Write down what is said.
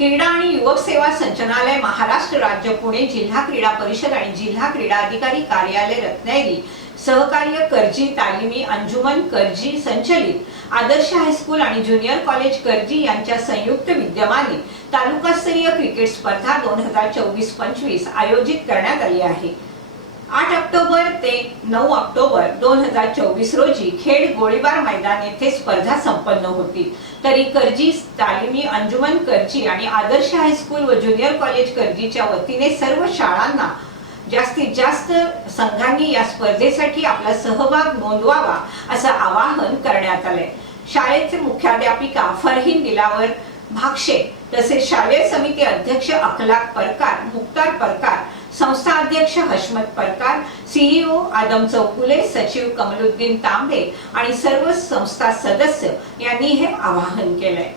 क्रीडा आणि युवक सेवा संचालनालय महाराष्ट्र राज्य पुणे जिल्हा क्रीडा परिषद आणि जिल्हा क्रीडा अधिकारी कार्यालय रत्नागिरी. सहकार्य करजी तालिमी अंजुमन करजी संचलित. आदर्श हायस्कूल आणि ज्युनियर कॉलेज करजी यांच्या संयुक्त विद्यमाने तालुकास्तरीय क्रिकेट स्पर्धा दोन हजार चोवीस पंचवीस आयोजित करण्यात आली आहे. आठ ऑक्टोबर ते नऊ ऑक्टोबर दोन हजार चोवीस रोजी खेड गोळीबार मैदान येथे स्पर्धा संपन्न होती. तरी करजी तालिमी अंजुमन करजी आणि आदर्श हायस्कूल व ज्युनियर कॉलेज करजीच्या वतीने सर्व शाळांना जास्तीत जास्त संघांनी या स्पर्धेसाठी आपला सहभाग नोंदवावा असं आवाहन करण्यात आलंय. शाळेचे मुख्याध्यापिका फरहीन दिलावर भाक्षे तसेच शालेय समिती अध्यक्ष अखलाक परकार मुक्तार परकार संस्था अध्यक्ष हशमत परकार सीईओ आदम चौकुले सचिव कमलुद्दीन तांबे आणि सर्व संस्था सदस्य यांनी हे आवाहन केलंय.